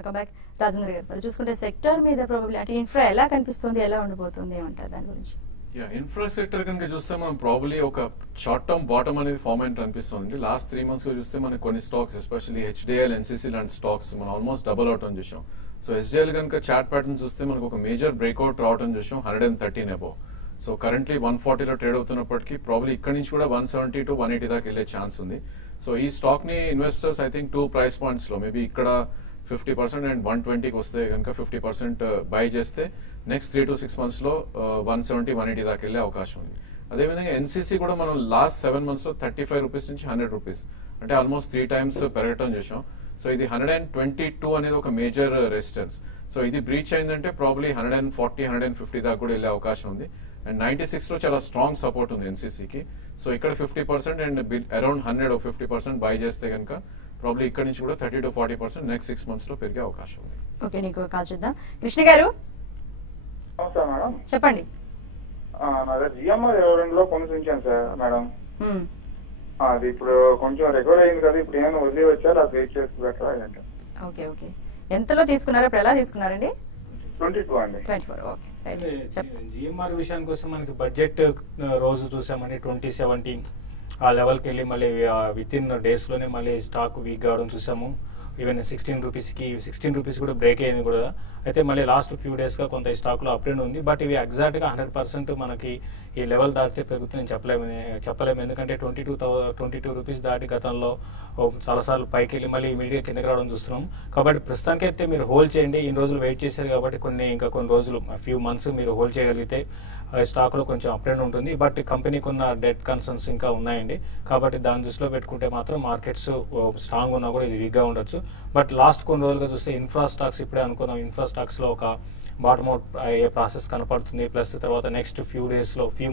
Welcome back. Rajendra గారు, మరి చూసుకుంటే సెక్టర్ మీద ప్రాబబ్లీ అంటే ఇన్ఫ్రా ఎలా కనిపిస్తుంది, ఎలా ఉండిపోతుంది ఏమంటారు దాని గురించి? ఇన్ఫ్రా సెక్టర్ కనుక చూస్తే మనం ప్రాబ్లీ ఒక షార్ట్ టర్మ్ బాటమ్ అనేది ఫార్మ్ అయినట్టు అనిపిస్తుంది. లాస్ట్ 3 months గా చూస్తే మనకి కొన్ని స్టాక్స్ ఎస్పెషల్లీ హెచ్డిఎల్, ఎన్సీసీ లాంటి స్టాక్స్ మనం ఆల్మోస్ట్ డబుల్ అవుట్ అని చూసాం. సో హెచ్డిఎల్ కనుక చార్ట్ ప్యాటర్న్ చూస్తే మనకు ఒక మేజర్ బ్రేక్అవుట్ రావడం చూసాం 113 అబౌవ్. సో కరెంట్లీ 140లో ట్రేడ్ అవుతున్నప్పటికీ ప్రాబ్లీ ఇక్కడ నుంచి కూడా 170 to 180 దాకా వెళ్లే ఛాన్స్ ఉంది. సో ఈ స్టాక్ ని investors I think 2 price points లో మేబీ ఇక్కడ 50% అండ్ 120కి వస్తే కనుక 50% బై చేస్తే నెక్స్ట్ 3 to 6 months లో 170, 180 దాకా వెళ్లే అవకాశం ఉంది. అదేవిధంగా ఎన్సీసీ కూడా మనం లాస్ట్ 7 months లో 35 రూపీస్ నుంచి 100 రూపీస్ అంటే ఆల్మోస్ట్ 3 times పెరగటం చేసాం. సో ఇది 122 అనేది ఒక మేజర్ రెసిస్టెన్స్. సో ఇది బ్రీచ్ అయిందంటే ప్రాబ్లీ 140, 150 దాకా కూడా వెళ్లే అవకాశం ఉంది. అండ్ 96 లో చాలా స్ట్రాంగ్ సపోర్ట్ ఉంది ఎన్సీసీకి. సో ఇక్కడ 50% అండ్ అరౌండ్ 100 ఒక 50% బై చేస్తే కనుక ప్రాబ్లీ ఇక్కడ నుంచి కూడా 30 to 40% నెక్స్ట్ 6 months లో పెరిగే అవకాశం ఉంది. ఓకే, నీకు కాల్ చేద్దాం. కృష్ణ గారు చెప్పండి. జిఎంఆర్ 22లో కొనుక్కుంటాను సార్ మేడం. అది ఇప్పుడు కొంచెం రెగ్యులర్ అయింది కదా, ఇప్పుడు ఏమైనా వదిలి వచ్చా అది వెయిట్ చేసి పెట్టాలి. ఓకే ఓకే, ఎంతలో తీసుకున్నారా, ఇప్పుడు ఎలా తీసుకున్నారండి? 22 అండి. 24. ఓకే, జిఎంఆర్ విషయానికి వస్తే మనకి బడ్జెట్ రోజు చూసామని 2070 ఆ లెవెల్కి వెళ్ళి మళ్ళీ విత్ ఇన్ డేస్ లోనే మళ్ళీ స్టాక్ వీక్ కావడం చూసాము. ఈవెన్ 16 రూపీస్ కూడా బ్రేక్ అయింది కూడా. అయితే మళ్ళీ లాస్ట్ ఫ్యూ డేస్ గా కొంత ఈ స్టాక్ లో అప్ ట్రెండ్ ఉంది. బట్ ఇవి ఎగ్జాక్ట్ గా 100% మనకి ఈ లెవెల్ దాటితే పెరుగుతుందని చెప్పలేము. ఎందుకంటే 22 రూపీస్ దాటి గతంలో చాలాసార్లు పైకి వెళ్ళి మళ్ళీ ఇమీడియట్ కిందకి రావడం చూస్తున్నాం. కాబట్టి ప్రస్తుతానికి అయితే మీరు హోల్డ్ చేయండి. ఇన్ని రోజులు వెయిట్ చేశారు కాబట్టి కొన్ని రోజులు ఫ్యూ మంత్స్ మీరు హోల్డ్ చేయగలిగితే స్టాక్ లో కొంచెం అప్ ట్రెండ్ ఉంటుంది. బట్ కంపెనీకి ఉన్న డెట్ కన్సర్న్స్ ఇంకా ఉన్నాయండి. కాబట్టి దాని దృష్టిలో పెట్టుకుంటే మాత్రం మార్కెట్స్ స్ట్రాంగ్ ఉన్నా కూడా ఇది వీక్ గా ఉండొచ్చు. బట్ లాస్ట్ కొన్ని రోజులుగా చూస్తే ఇన్ఫ్రా స్టాక్స్ ఇప్పుడే అనుకున్నాం, ఇన్ఫ్రా స్టాక్స్ లో ఒక బాటమ్ అవుట్ అయ్యే ప్రాసెస్ కనపడుతుంది. ప్లస్ తర్వాత నెక్స్ట్ ఫ్యూ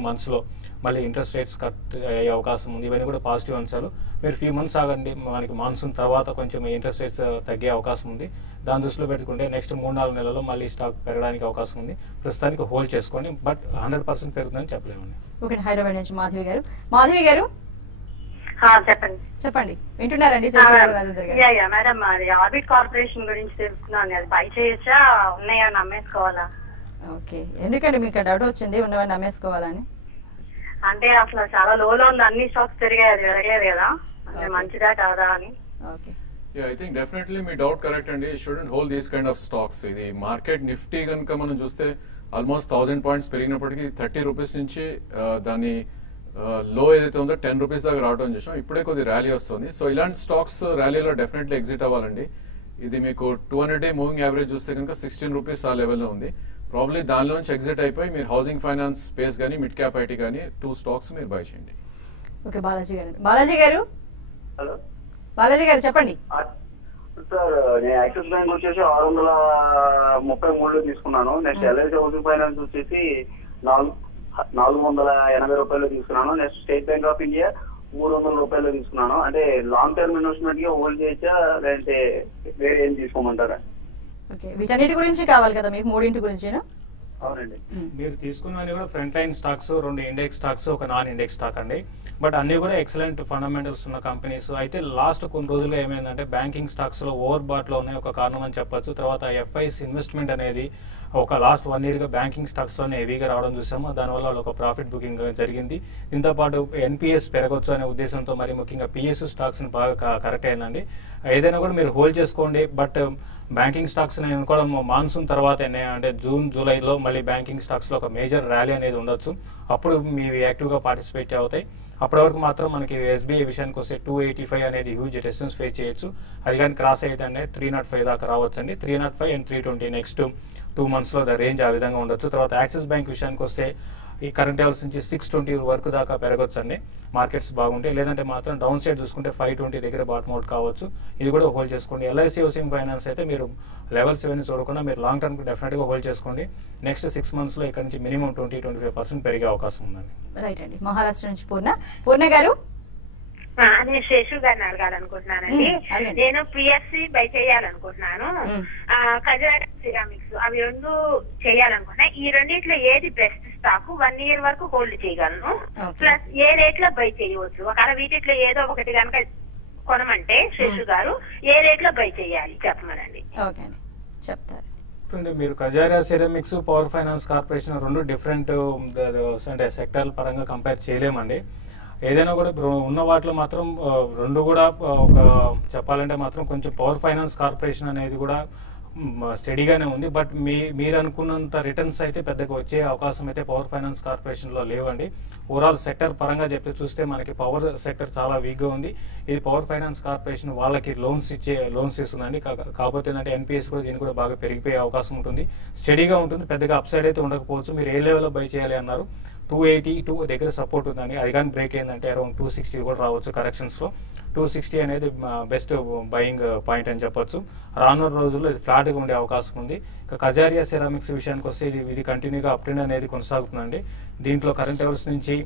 మంత్స్ లో మళ్ళీ ఇంట్రెస్ట్ రేట్స్ కట్ అయ్యే అవకాశం ఉంది. ఇవన్నీ కూడా పాజిటివ్ అంశాలు. మీరు ఫ్యూ మంత్స్ ఆగండి, మనకి మాన్సూన్ తర్వాత కొంచెం ఇంట్రెస్ట్ రేట్స్ తగ్గే అవకాశం ఉంది. దాని దృష్టిలో పెట్టుకుంటే నెక్స్ట్ 3-4 నెలల్లో మళ్ళీ స్టాక్ పెరగడానికి అవకాశం ఉంది. ప్రస్తుతానికి హోల్డ్ చేసుకోండి, బట్ 100% పెరుగుతుందని చెప్పలేమండి. ఓకే, హైదరాబాద్ నుంచి మాధవి గారు చెప్పండి, వింటున్నారండి? మేడం, అది ఆర్బిట్ కార్పొరేషన్ గురించి తెలుసుకున్నాను. అది బై చేయొచ్చా, ఉన్నాయా నమ్మేసుకోవాలా? ఓకే, ఎందుకండి మీకు డౌట్ వచ్చింది ఉన్నవన్నీ నమ్మేసుకోవాలని? అంటే అసలు చాలా లోలో ఉంది, అన్ని స్టాక్స్ పెరిగాయి, అది పెరగలేదు కదా, అంటే మంచిదా కాదా అని. ఓకే, ఐ థింక్ డెఫినెట్లీ మీ డౌట్ కరెక్ట్ అండి. Shouldn't hold these kind of stocks. ఇది మార్కెట్ నిఫ్టీ కనుక మనం చూస్తే ఆల్మోస్ట్ 1000 points పెరిగినప్పటికీ 30 రూపీస్ నుంచి దాని లో ఏదైతే ఉందో 10 రూపీస్ దాకా రావడం చూసాం. ఇప్పుడే కొద్ది ర్యాలీ వస్తుంది. సో ఇలాంటి స్టాక్స్ ర్యాలీలో డెఫినెట్లీ ఎగ్జిట్ అవ్వాలండి. ఇది మీకు 200-day మూవింగ్ యావరేజ్ చూస్తే కనుక 16 రూపీస్ ఆ లెవెల్లో ఉంది. ప్రాబ్లీ దానిలోంచి ఎగ్జిట్ అయిపోయి మీరు హౌసింగ్ ఫైనాన్స్ స్పేస్ కానీ మిడ్ క్యాప్ ఐటీ కానీ 2 stocks మీరు బై చేయండి. ఓకే, బాలాజీ గారు చెప్పండి. సార్, నేను యాక్సిస్ బ్యాంక్ వచ్చేసి 633 తీసుకున్నాను. నెక్స్ట్ ఎల్ఐసి హౌసింగ్ ఫైనాన్స్ వచ్చేసి 480 రూపాయలు తీసుకున్నాను. Next state bank of India 300 రూపాయలు తీసుకున్నాను. అంటే లాంగ్ టర్మ్ ఇన్వెస్ట్మెంట్ గా హోల్డ్ చేయొచ్చా, లేదంటే వేరే ఏం తీసుకోమంటారా? ఓకే, వీటన్నిటి గురించి కావాలి కదా మీకు, 3 గురించి? అవునండి. మీరు తీసుకున్నవన్నీ కూడా front line stocks, 2 index stocks, ఒక నాన్ ఇండెక్స్ స్టాక్ అండి. బట్ అన్ని కూడా ఎక్సలెంట్ ఫండమెంటల్స్ ఉన్న కంపెనీస్. అయితే లాస్ట్ కొన్ని రోజులుగా ఏమైందంటే బ్యాంకింగ్ స్టాక్స్ లో ఓవర్ బాట్ లో ఉన్నాయి, ఒక కారణం అని చెప్పొచ్చు. తర్వాత ఎఫ్ఐస్ ఇన్వెస్ట్మెంట్ అనేది ఒక లాస్ట్ 1 year గా బ్యాంకింగ్ స్టాక్స్ లోనే హెవీగా రావడం చూసాము. దానివల్ల వాళ్ళు ఒక ప్రాఫిట్ బుకింగ్ జరిగింది. దీంతో పాటు ఎన్పిఎస్ పెరగొచ్చు అనే ఉద్దేశంతో మరి ముఖ్యంగా పిఎస్యు స్టాక్స్ ని బాగా కరెక్ట్ అయిందండి. ఏదైనా కూడా మీరు హోల్డ్ చేసుకోండి. బట్ బ్యాంకింగ్ స్టాక్స్ నేను అనుకోవడం మాన్సూన్ తర్వాత అంటే జూన్ జూలైలో మళ్ళీ బ్యాంకింగ్ స్టాక్స్ లో ఒక మేజర్ ర్యాలీ అనేది ఉండొచ్చు. అప్పుడు మీరు యాక్టివ్ గా పార్టిసిపేట్ అవుతాయి. అప్పటి వరకు మాత్రం మనకి ఎస్బీఐ విషయానికి వస్తే 285 అనేది హ్యూజ్ రెసిస్టెన్స్ ఫేస్ చేయొచ్చు. అది కానీ క్రాస్ అయితే 305 దాకా రావచ్చు అండి. 305 and 320 నెక్స్ట్ 2 months లో రేంజ్ ఆ విధంగా ఉండొచ్చు. తర్వాత యాక్సిస్ బ్యాంక్ విషయానికి వస్తే ఈ కరెంట్ లెవెల్స్ నుంచి 620 వరకు దాకా పెరగొచ్చు అండి మార్కెట్స్ బాగుంటాయి. లేదంటే మాత్రం డౌన్ సైడ్ చూసుకుంటే 520 దగ్గర బాటమ్ అవుట్ కావచ్చు. ఇది కూడా హోల్డ్ చేసుకోండి. ఎల్ఐసి హౌసింగ్ ఫైనాన్స్ అయితే మీరు లెవెల్స్ ఇవన్నీ చూడకుండా మీరు లాంగ్ టర్మ్ డెఫినెట్ గా హోల్డ్ చేసుకోండి. నెక్స్ట్ 6 months లో ఇక్కడ నుంచి మినిమం 20-25% పెరిగే అవకాశం ఉందండి. రైట్ అండి. మహారాష్ట్ర నుంచి పూర్ణ గారు. నేను శేషు గారిని అడగాలనుకుంటున్నానండి. నేను పిఎఫ్సి బై చేయాలనుకుంటున్నాను, కజారా సిరామిక్స్, అవి 2 చేయాలనుకుంటున్నా. ఈ రెండిట్లో ఏది బెస్ట్ స్టాక్ 1 year వరకు హోల్డ్ చేయగలను, ప్లస్ ఏ రేట్ లో బై చేయవచ్చు? ఒకవేళ వీటిలో ఏదో ఒకటి కనుక కొనమంటే శేషు గారు ఏ రేట్ లో బై చేయాలి చెప్పమనండి. ఓకే అండి, చెప్తారు. మీరు Kajaria ceramics, power finance corporation రెండు డిఫరెంట్ అంటే సెక్టర్ పరంగా కంపేర్ చేయలేమండి. ఏదైనా కూడా ఉన్న వాటిలో మాత్రం రెండు కూడా ఒక చెప్పాలంటే మాత్రం కొంచెం పవర్ ఫైనాన్స్ కార్పొరేషన్ అనేది కూడా స్టడీగానే ఉంది. బట్ మీరు అనుకున్నంత రిటర్న్స్ అయితే పెద్దగా వచ్చే అవకాశం అయితే పవర్ ఫైనాన్స్ కార్పొరేషన్ లో లేవండి. ఓవరాల్ సెక్టర్ పరంగా చెప్పి చూస్తే మనకి పవర్ సెక్టర్ చాలా వీక్ గా ఉంది. ఇది పవర్ ఫైనాన్స్ కార్పొరేషన్ వాళ్ళకి లోన్స్ ఇస్తుందండి. కాకపోతే ఏంటంటే ఎన్పిఎస్ కూడా దీనికి కూడా బాగా పెరిగిపోయే అవకాశం ఉంటుంది. స్టడీగా ఉంటుంది, పెద్దగా అప్ సైడ్ అయితే ఉండకపోవచ్చు. మీరు ఏ లెవెల్లో బై చేయాలి అన్నారు, 282 దగ్గర సపోర్ట్ ఉందండి. అది కానీ బ్రేక్ అయిందంటే అరౌండ్ 260 కూడా రావచ్చు కరెక్షన్స్ లో. 260 అనేది బెస్ట్ బయింగ్ పాయింట్ అని చెప్పొచ్చు. రానున్న రోజుల్లో ఇది ఫ్లాట్ గా ఉండే అవకాశం ఉంది. ఇక కజారియా సిరామిక్స్ విషయానికి వస్తే ఇది కంటిన్యూగా అప్ ట్రెండ్ అనేది కొనసాగుతుందండి. దీంట్లో కరెంట్ లెవెల్స్ నుంచి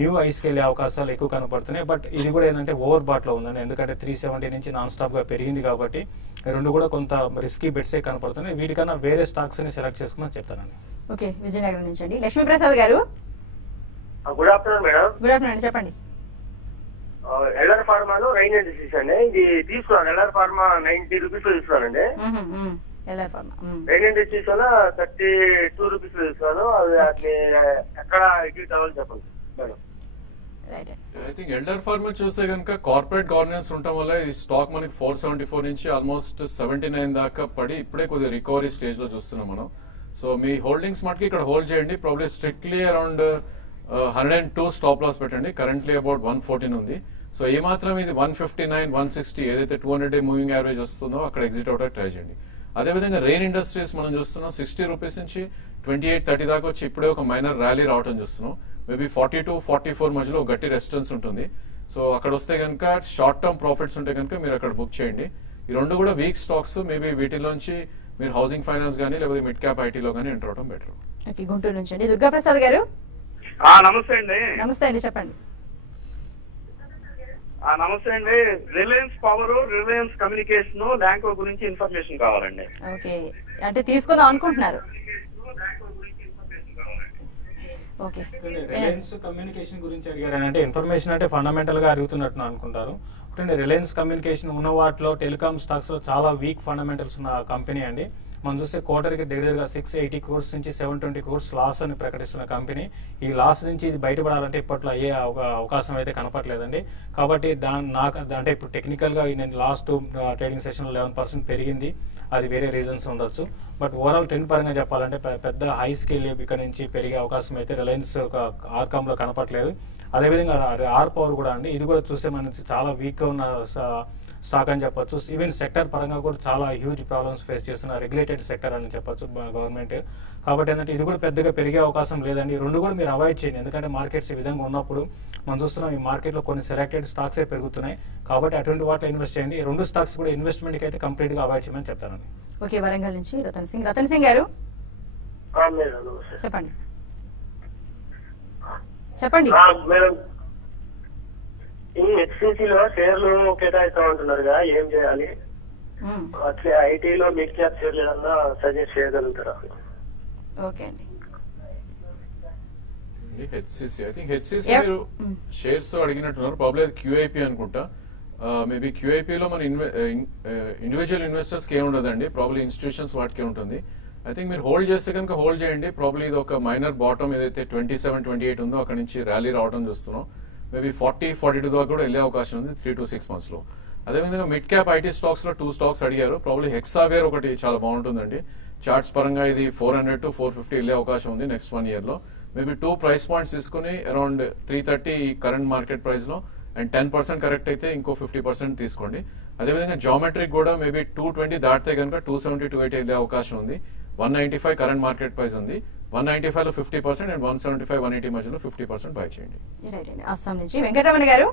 న్యూ ఐస్కి వెళ్ళే అవకాశాలు ఎక్కువ కనపడుతున్నాయి. బట్ ఇది కూడా ఏంటంటే ఓవర్ బాట్ లో ఉందండి. ఎందుకంటే 370 నుంచి నాన్ స్టాప్ గా పెరిగింది కాబట్టి రెండు కూడా కొంత రిస్కీ బెట్సే కనపడుతున్నాయి. వీటికన్నా వేరే స్టాక్స్ ని సెలెక్ట్ చేసుకుని చెప్తానండి. ఓకే, విజయనగరం నుంచి అండి లక్ష్మీప్రసాద్ గారు. Good afternoon madam. Good afternoon, చెప్పండి. ఎల్ఆర్ ఫార్మాలో రైన్ అండ్ డిసీజ్ అండి. ఇది తీసుకున్నాను, ఎల్ఆర్ ఫార్మా 90 రూపీస్ లో తీసుకున్నానండి. LR pharma rain and disease వల్ల 32 రూపీస్ లో తీసుకున్నాను. అది ఎక్కడ ఎగ్జిట్ అవ్వాలి చెప్పండి madam. I think elder pharma చూస్తే కనుక కార్పొరేట్ గవర్నెన్స్ ఉండటం వల్ల ఈ స్టాక్ మనకి 474 నుంచి ఆల్మోస్ట్ 79 దాకా పడి ఇప్పుడే కొద్దిగా రికవరీ స్టేజ్ లో చూస్తున్నాం మనం. సో మీ హోల్డింగ్స్ మటుకి ఇక్కడ హోల్డ్ చేయండి. Probably strictly around 102 stop loss పెట్టండి. కరెంట్లీ అబౌట్ 114 ఉంది. సో ఏమాత్రం ఇది 159, 160 ఏదైతే 200 డే మూవింగ్ యావరేజ్ వస్తుందో అక్కడ ఎగ్జిట్ అవుట్ ట్రై చేయండి. అదేవిధంగా రెయిన్ ఇండస్ట్రీస్ మనం చూస్తున్నాం 60 రూపీస్ నుంచి 28-30 దాకా వచ్చి ఇప్పుడే ఒక మైనర్ ర్యాలీ రావడం చూస్తున్నాం. మేబీ 42-44 మధ్యలో గట్టి రెసిస్టెన్స్ ఉంటుంది. సో అక్కడ వస్తే కనుక షార్ట్ టర్మ్ ప్రాఫిట్స్ ఉంటే కనుక మీరు అక్కడ బుక్ చేయండి. ఈ రెండు కూడా వీక్ స్టాక్స్. మేబీ వీటిలోంచి మీరు హౌసింగ్ ఫైనాన్స్ కానీ లేకపోతే మిడ్ క్యాప్ ఐటీలో కానీ ఎంటర్ అవడం బెటర్. ఓకే, గుంటూరు నుంచి అండి దుర్గాప్రసాద్ గారు. నమస్తే అండి. నమస్తే అండి, చెప్పండి. నమస్తే అండి. Reliance power, Reliance communication, Lanco గురించి ఇన్ఫర్మేషన్ కావాలండి. ఓకే, అంటే తీసుకుందాం అనుకుంటున్నారు. ఓకే, రిలయన్స్ కమ్యూనికేషన్ గురించి అడిగారంటే ఇన్ఫర్మేషన్ అంటే ఫండమెంటల్ గా అడుగుతున్నట్టు అనుకుంటారు. రిలయన్స్ కమ్యూనికేషన్ ఉన్న వాటిలో టెలికామ్ స్టాక్స్ లో చాలా వీక్ ఫండమెంటల్స్ ఉన్న కంపెనీ అండి. మనం చూస్తే క్వార్టర్కి దగ్గరగా 680 crores నుంచి 720 crores లాస్ అని ప్రకటిస్తున్న కంపెనీ. ఈ లాస్ నుంచి ఇది బయటపడాలంటే ఇప్పట్లో అయ్యే అవకాశం అయితే కనపట్లేదండి. కాబట్టి నాకు అంటే ఇప్పుడు టెక్నికల్ గా నేను లాస్ట్ ట్రేడింగ్ సెషన్ లో 11% పెరిగింది. అది వేరే రీజన్స్ ఉండొచ్చు. బట్ ఓవరాల్ ట్రెండ్ పరంగా చెప్పాలంటే పెద్ద హై స్కేల్ ఇక్కడ నుంచి పెరిగే అవకాశం అయితే రిలయన్స్ ఆర్కామ్ లో కనపట్లేదు. అదేవిధంగా ఆర్ పవర్ కూడా అండి, ఇది కూడా చూస్తే మనకి చాలా వీక్ గా ఉన్న స్టాక్ అని చెప్పొచ్చు. ఈవెన్ సెక్టర్ పరంగా కూడా చాలా హ్యూజ్ ప్రాబ్లమ్స్ ఫేస్ చేస్తున్న రెగ్యులేటెడ్ సెక్టర్ అని చెప్పొచ్చు గవర్నమెంట్. కాబట్టి ఏంటంటే ఇది కూడా పెద్దగా పెరిగే అవకాశం లేదండి. రెండు కూడా మీరు అవాయిడ్ చేయండి. ఎందుకంటే మార్కెట్స్ ఈ విధంగా ఉన్నప్పుడు మనం చూస్తున్నాం ఈ మార్కెట్ లో కొన్ని సెలెక్టెడ్ స్టాక్స్ పెరుగుతున్నాయి. కాబట్టి అటువంటి వాటిలో ఇన్వెస్ట్ చేయండి. రెండు స్టాక్స్ కూడా ఇన్వెస్ట్మెంట్ కి అయితే కంప్లీట్ గా అవాయిడ్ చేయమని చెప్తానండి. ఓకే, వరంగల్ నుంచి రతన్ సింగ్. రతన్ సింగ్ గారు, చెప్పండి. చెప్పండి మేడం. ఈ హెచ్సిసిలో షేర్లు కేటాయిస్తామంటున్నారు కదా, ఏం చేయాలి? అట్లే ఐటీలో మిడ్ క్యాప్ షేర్లు ఏదన్నా సజెస్ట్ చేయగలుగుతారా? ఓకే అండి. హెచ్సిసి ఐ థింక్ హెచ్సిసి మీరు షేర్స్ అడిగినట్టున్నారు. ప్రాబ్లీ అది క్యూఐపీ అనుకుంటా. మేబీ క్యూఐపీలో మన ఇండివిజువల్ ఇన్వెస్టర్స్ కి ఏముండదండి, ప్రాబ్లీ ఇన్స్టిట్యూషన్స్ వాటికే ఉంటుంది. ఐ థింక్ మీరు హోల్డ్ చేస్తే కనుక హోల్డ్ చేయండి. ప్రాబ్లీ ఇది ఒక మైనర్ బాటమ్ ఏదైతే 27-28 ఉందో అక్కడ నుంచి ర్యాలీ రావడం చూస్తున్నాం. మేబీ 40-42 దాకా కూడా వెళ్ళే అవకాశం ఉంది 3 to 6 months లో. అదేవిధంగా మిడ్ క్యాప్ ఐటీ స్టాక్స్ లో 2 స్టాక్స్ అడిగారు. ప్రాబ్లీ హెక్సావేర్ ఒకటి చాలా బాగుంటుందండి. చార్ట్స్ పరంగా ఇది 400 to 450 వెళ్ళే అవకాశం ఉంది నెక్స్ట్ 1 year లో. మేబీ 2 ప్రైస్ పాయింట్స్ తీసుకుని అరౌండ్ 330 కరెంట్ మార్కెట్ ప్రైస్ లో అండ్ 10% కరెక్ట్ అయితే ఇంకో 50% తీసుకోండి. అదేవిధంగా జామెట్రిక్ కూడా మేబీ 220 దాటితే కనుక 270-280 వెళ్ళే అవకాశం ఉంది. 195 కరెంట్ మార్కెట్ ప్రైస్ ఉంది. 195 లో 50% అండ్ 175-180 మధ్యలో 50% బై చేయండి. అస్సాం నుంచి వెంకటరమణ గారు,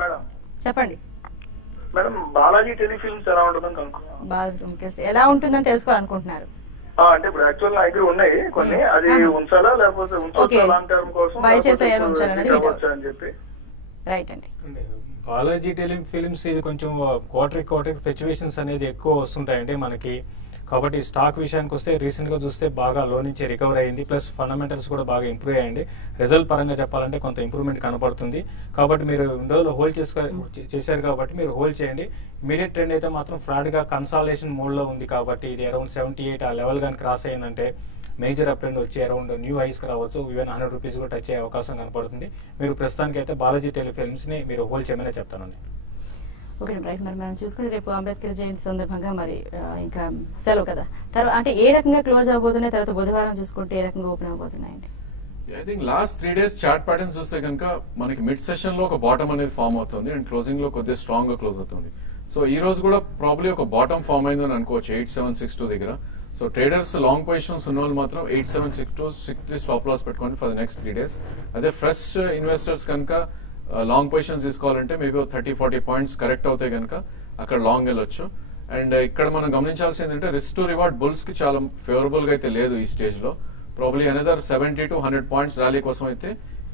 మేడం చెప్పండి. మేడం బాలాజీ టెలిఫిల్మ్స్ ఎలా ఉంటుందని కనుక్కున్నాను. ఎలా ఉంటుందని తెలుసుకోవాలనుకుంటున్నారు. అంటే ఇప్పుడు యాక్చువల్ నా దగ్గర ఉన్నాయి కొన్ని, అది ఉంచాలా లేకపోతే ఉంచొచ్చా లాంగ్ టర్మ్ కోసం బై చేసేయాలి ఉంచాలని చెప్పి. రైట్ అండి. బాలాజీ టెలిఫిల్మ్స్ ఇది కొంచెం క్వార్టర్ ఫ్లక్చువేషన్స్ అనేది ఎక్కువ వస్తుంటాయండి మనకి. కాబట్టి స్టాక్ విషయానికి వస్తే రీసెంట్ గా చూస్తే బాగా లో నుంచి రికవర్ అయింది, ప్లస్ ఫండమెంటల్స్ కూడా బాగా ఇంప్రూవ్ అయ్యండి. రిజల్ట్ పరంగా చెప్పాలంటే కొంత ఇంప్రూవ్మెంట్ కనపడుతుంది. కాబట్టి మీరు విండోలో హోల్డ్ చేశారు కాబట్టి మీరు హోల్డ్ చేయండి. ఇమీడియట్ ట్రెండ్ అయితే మాత్రం ఫ్లాట్ గా కన్సాలేషన్ మోడ్ లో ఉంది కాబట్టి ఇది అరౌండ్ 78 ఆ లెవెల్ కానీ క్రాస్ అయిందంటే మేజర్ అప్ ట్రెండ్ వచ్చి అరౌండ్ న్యూ హైస్ రావచ్చు. ఈవెన్ 100 రూపీస్ కూడా టచ్ అయ్యే అవకాశం కనపడుతుంది. మీరు ప్రస్తుతానికి అయితే బాలాజీ టెలిఫిల్మ్స్ ని మీరు హోల్డ్ చేయమని చెప్తానండి. Okay right. మరి మనం చూసుకుంటే రేపు అంబేద్కర్ జయంతి సందర్భంగా మరి ఇంకా సెలవు కదా, తర్వాత అంటే ఏ రకంగా క్లోజ్ అవబోతున్నాయి, తర్వాత బుధవారం చూసుకుంటే ఏ రకంగా ఓపెన్ అవబోతున్నాయండి? I think last 3 days chart pattern చూస్తే కనుక మనకి మిడ్ సెషన్ లో ఒక బాటమ్ అనేది ఫామ్ అవుతుంది అండ్ క్లోజింగ్ లో కొద్దిగా స్ట్రాంగ్ గా క్లోజ్ అవుతుంది. సో ఈ రోజు కూడా ప్రాబ్లీ ఒక బాటమ్ ఫామ్ అయిందని అనుకోవచ్చు 8762 దగ్గర. సో ట్రేడర్స్ లాంగ్ పొజిషన్స్ ఉన్న వాళ్ళు మాత్రం 8762 స్టాప్ లాస్ పెట్టుకోండి ఫర్ ద నెక్స్ట్ 3 days. అదే ఫ్రెష్ ఇన్వెస్టర్స్ కనుక లాంగ్ పొజిషన్స్ తీసుకోవాలంటే మీకు 30-40 పాయింట్స్ కరెక్ట్ అవుతాయి కనుక అక్కడ లాంగ్ వెళ్ళొచ్చు. అండ్ ఇక్కడ మనం గమనించాల్సింది ఏంటంటే రిస్క్ టు రివార్డ్ బుల్స్ కి చాలా ఫేవరబుల్ గా అయితే లేదు ఈ స్టేజ్ లో. Probably another 70 to 100 points rally కోసం అయితే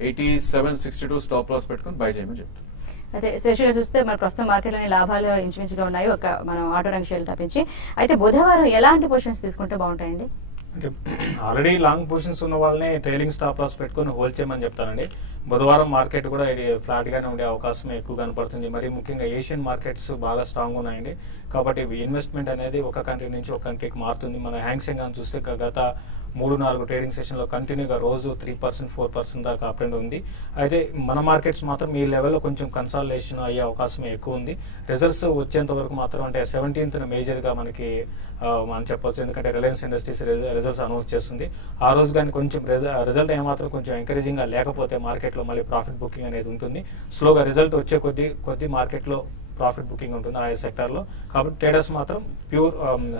8762 స్టాప్ లాస్ పెట్టుకుని బై చేయమని చెప్తాను. అయితే శేషుగా చూస్తే మన ప్రస్తుతం మార్కెట్లోని లాభాలు ఇంచుమించుగా ఉన్నాయి ఒక మనం ఆటో రంగ షేర్లు తప్పించి. అయితే బుధవారం ఎలాంటి పొజిషన్స్ తీసుకుంటే బాగుంటాయండి? అంటే ఆల్రెడీ లాంగ్ పొజిషన్స్ ఉన్న వాళ్ళని ట్రైలింగ్ స్టాప్ లాస్ పెట్టుకుని హోల్డ్ చేయమని చెప్తానండి. బుధవారం మార్కెట్ కూడా ఫ్లాట్ గానే ఉండే అవకాశం ఎక్కువ కనపడుతుంది. మరి ముఖ్యంగా ఏషియన్ మార్కెట్స్ బాగా స్ట్రాంగ్ ఉన్నాయండి. కాబట్టి ఇన్వెస్ట్మెంట్ అనేది ఒక కంట్రీ నుంచి ఒక కంట్రీకి మారుతుంది. మన హ్యాంగ్సెంగ్ అని చూస్తే గత 3-4 ట్రేడింగ్ సెషన్ లో కంటిన్యూగా రోజు 3%, 4% దాకా అప్ అండ్ ఉంది. అయితే మన మార్కెట్స్ మాత్రం ఈ లెవెల్లో కొంచెం కన్సాలిడేషన్ అయ్యే అవకాశం ఎక్కువ ఉంది. రిజల్ట్స్ వచ్చేంత వరకు మాత్రం అంటే 17th మేజర్ గా మనకి మనం చెప్పొచ్చు. ఎందుకంటే రిలయన్స్ ఇండస్ట్రీస్ రిజల్ట్స్ అనౌన్స్ చేస్తుంది. ఆ రోజు కానీ కొంచెం రిజల్ట్ ఏమాత్రం కొంచెం ఎంకరేజింగ్ గా లేకపోతే మార్కెట్ లో మళ్ళీ ప్రాఫిట్ బుకింగ్ అనేది ఉంటుంది. స్లోగా రిజల్ట్ వచ్చే కొద్ది మార్కెట్ లో ప్రాఫిట్ బుకింగ్ ఉంటుంది ఆ సెక్టర్ లో. కాబట్టి ట్రేడర్స్ మాత్రం pure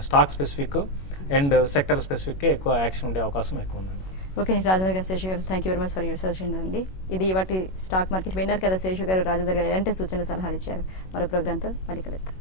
stock specific and sector specific ఎక్కువ యాక్షన్ ఉండే అవకాశం ఎక్కువ ఉందండి. ఓకే రాజేంద్ర గారు, శేషు గారు, thank you very much for your suggestion అండి. ఇది వాటి స్టాక్ మార్కెట్ విన్నర్ కదా శేషు గారు. రాజేంద్ర గారు ఎలాంటి సూచనలు సలహాలు ఇచ్చారు? మరో ప్రోగ్రాంతో మళ్ళీ కలుద్దాం.